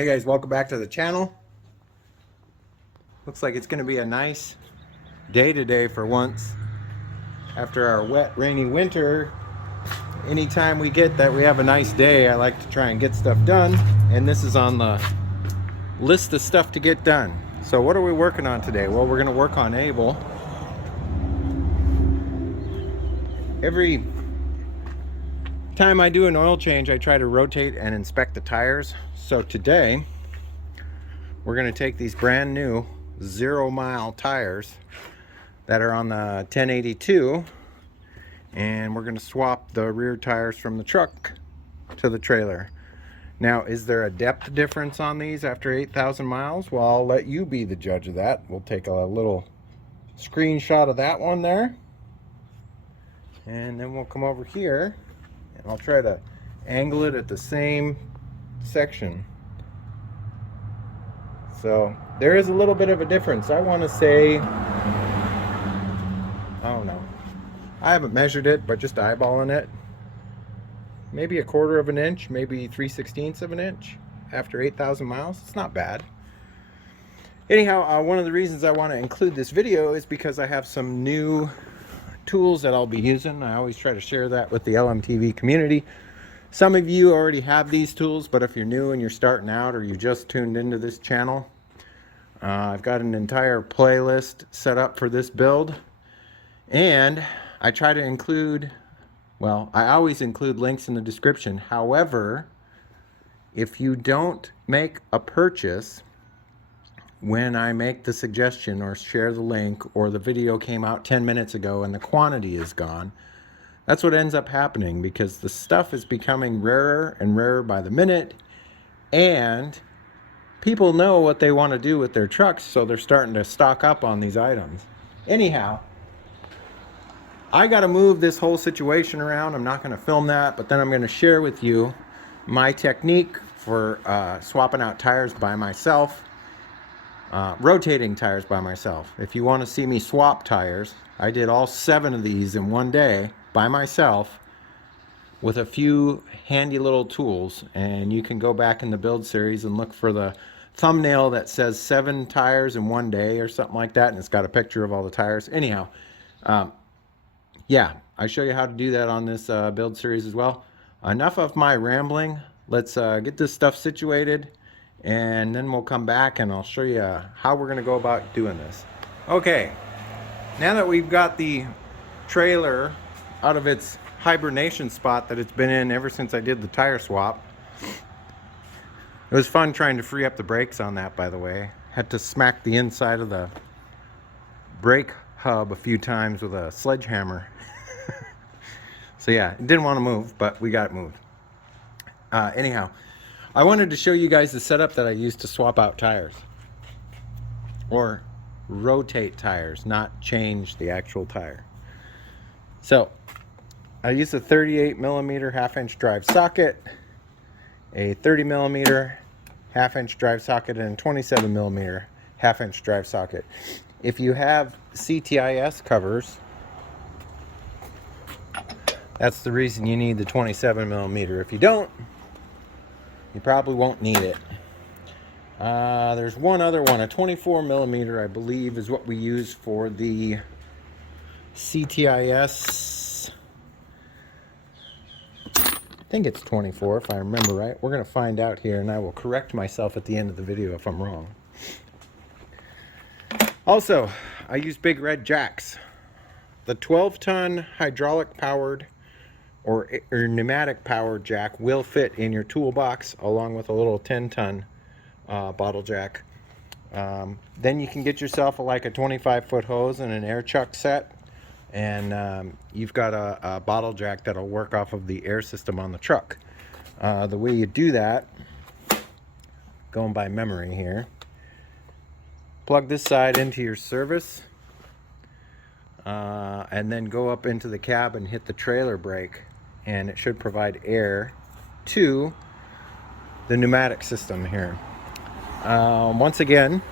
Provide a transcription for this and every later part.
Hey guys, welcome back to the channel. Looks like it's going to be a nice day today for once. After our wet, rainy winter, anytime we get that we have a nice day, I like to try and get stuff done. And this is on the list of stuff to get done. So what are we working on today? Well, we're going to work on Abel. Every time I do an oil change, I try to rotate and inspect the tires. So today, we're going to take these brand new 0-mile tires that are on the 1082, and we're going to swap the rear tires from the truck to the trailer. Now, is there a depth difference on these after 8,000 miles? Well, I'll let you be the judge of that. We'll take a little screenshot of that one there, and then we'll come over here and I'll try to angle it at the same section. So there is a little bit of a difference. I want to say, I don't know, I haven't measured it, but just eyeballing it, maybe 1/4 of an inch, maybe 3/16 of an inch after 8,000 miles. It's not bad. Anyhow, one of the reasons I want to include this video is because I have some new tools that I'll be using. I always try to share that with the LMTV community. Some of you already have these tools, but if you're new and you're starting out or you just tuned into this channel, I've got an entire playlist set up for this build, and I try to include, well, I always include links in the description. However, if you don't make a purchase when I make the suggestion or share the link, or the video came out 10 minutes ago and the quantity is gone, that's what ends up happening, because the stuff is becoming rarer and rarer by the minute, and people know what they want to do with their trucks, so they're starting to stock up on these items. Anyhow, I got to move this whole situation around. I'm not going to film that, but then I'm going to share with you my technique for swapping out tires by myself, rotating tires by myself. If you want to see me swap tires, I did all 7 of these in one day by myself with a few handy little tools, and you can go back in the build series and look for the thumbnail that says 7 tires in one day or something like that, and it's got a picture of all the tires. Anyhow, yeah, I show you how to do that on this build series as well. Enough of my rambling. Let's get this stuff situated, and then we'll come back and I'll show you how we're going to go about doing this. Okay, now that we've got the trailer out of its hibernation spot that it's been in ever since I did the tire swap. It was fun trying to free up the brakes on that, by the way. Had to smack the inside of the brake hub a few times with a sledgehammer. So yeah, it didn't want to move, but we got it moved. Anyhow, I wanted to show you guys the setup that I used to swap out tires. Or rotate tires, not change the actual tire. So I use a 38mm 1/2-inch drive socket, a 30mm 1/2-inch drive socket, and a 27mm 1/2-inch drive socket. If you have CTIS covers, that's the reason you need the 27mm. If you don't, you probably won't need it. There's one other one, a 24mm, I believe, is what we use for the CTIS. I think it's 24 if I remember right. We're going to find out here, and I will correct myself at the end of the video if I'm wrong. Also, I use big red jacks. The 12-ton hydraulic powered or pneumatic powered jack will fit in your toolbox, along with a little 10-ton bottle jack. Then you can get yourself like a 25-foot hose and an air chuck set, and you've got a bottle jack that'll work off of the air system on the truck. The way you do that, going by memory here, plug this side into your service, and then go up into the cab and hit the trailer brake, and it should provide air to the pneumatic system here. Once again,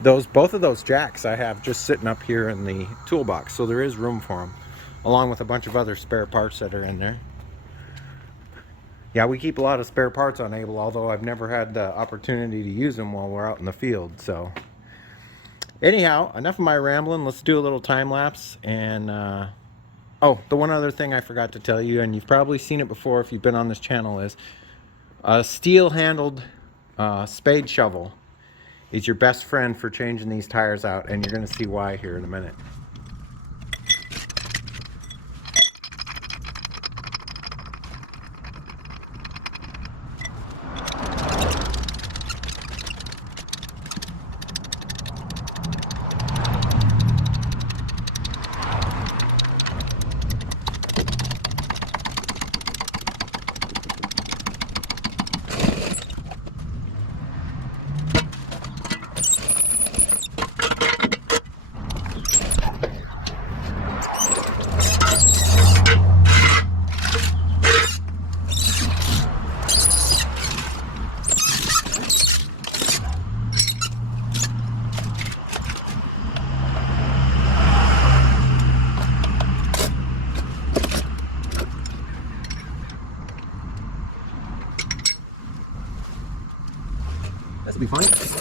both of those jacks I have just sitting up here in the toolbox, so there is room for them, along with a bunch of other spare parts that are in there. Yeah, we keep a lot of spare parts on Abel, although I've never had the opportunity to use them while we're out in the field. So anyhow, enough of my rambling. Let's do a little time lapse. And oh, the one other thing I forgot to tell you, and you've probably seen it before if you've been on this channel, is a steel handled spade shovel is your best friend for changing these tires out, and you're going to see why here in a minute. That'll be fine.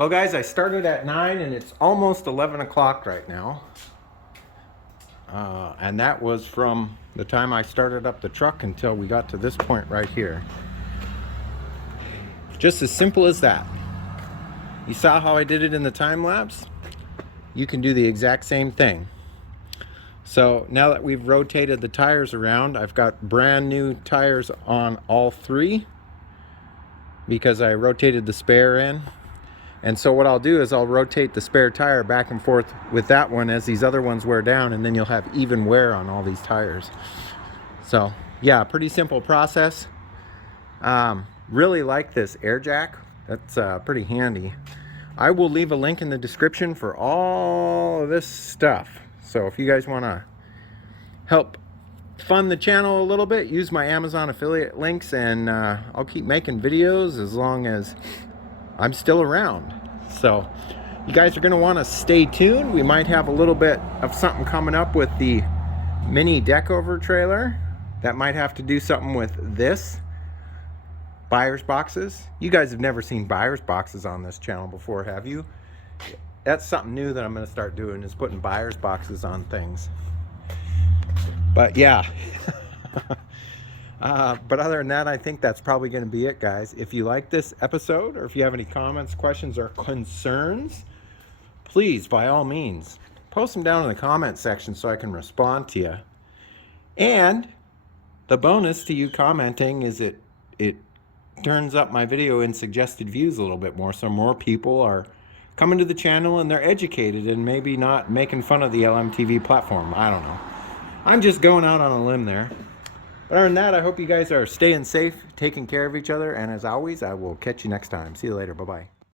Well guys, I started at 9 and it's almost 11 o'clock right now. And that was from the time I started up the truck until we got to this point right here. Just as simple as that. You saw how I did it in the time lapse? You can do the exact same thing. So now that we've rotated the tires around, I've got brand new tires on all three because I rotated the spare in. And so what I'll do is I'll rotate the spare tire back and forth with that one as these other ones wear down, and then you'll have even wear on all these tires. So yeah, pretty simple process. Really like this air jack. That's pretty handy. I will leave a link in the description for all of this stuff. So if you guys want to help fund the channel a little bit, use my Amazon affiliate links, and I'll keep making videos as long as I'm still around. So you guys are going to want to stay tuned. We might have a little bit of something coming up with the mini deck over trailer. That might have to do something with this. Buyer's boxes. You guys have never seen buyer's boxes on this channel before, have you? That's something new that I'm going to start doing, is putting buyer's boxes on things. But yeah. But other than that, I think that's probably going to be it, guys. If you like this episode, or if you have any comments, questions, or concerns, please, by all means, post them down in the comment section so I can respond to you. And the bonus to you commenting is it turns up my video in suggested views a little bit more, so more people are coming to the channel and they're educated and maybe not making fun of the LMTV platform. I don't know. I'm just going out on a limb there. But other than that, I hope you guys are staying safe, taking care of each other, and as always, I will catch you next time. See you later. Bye-bye.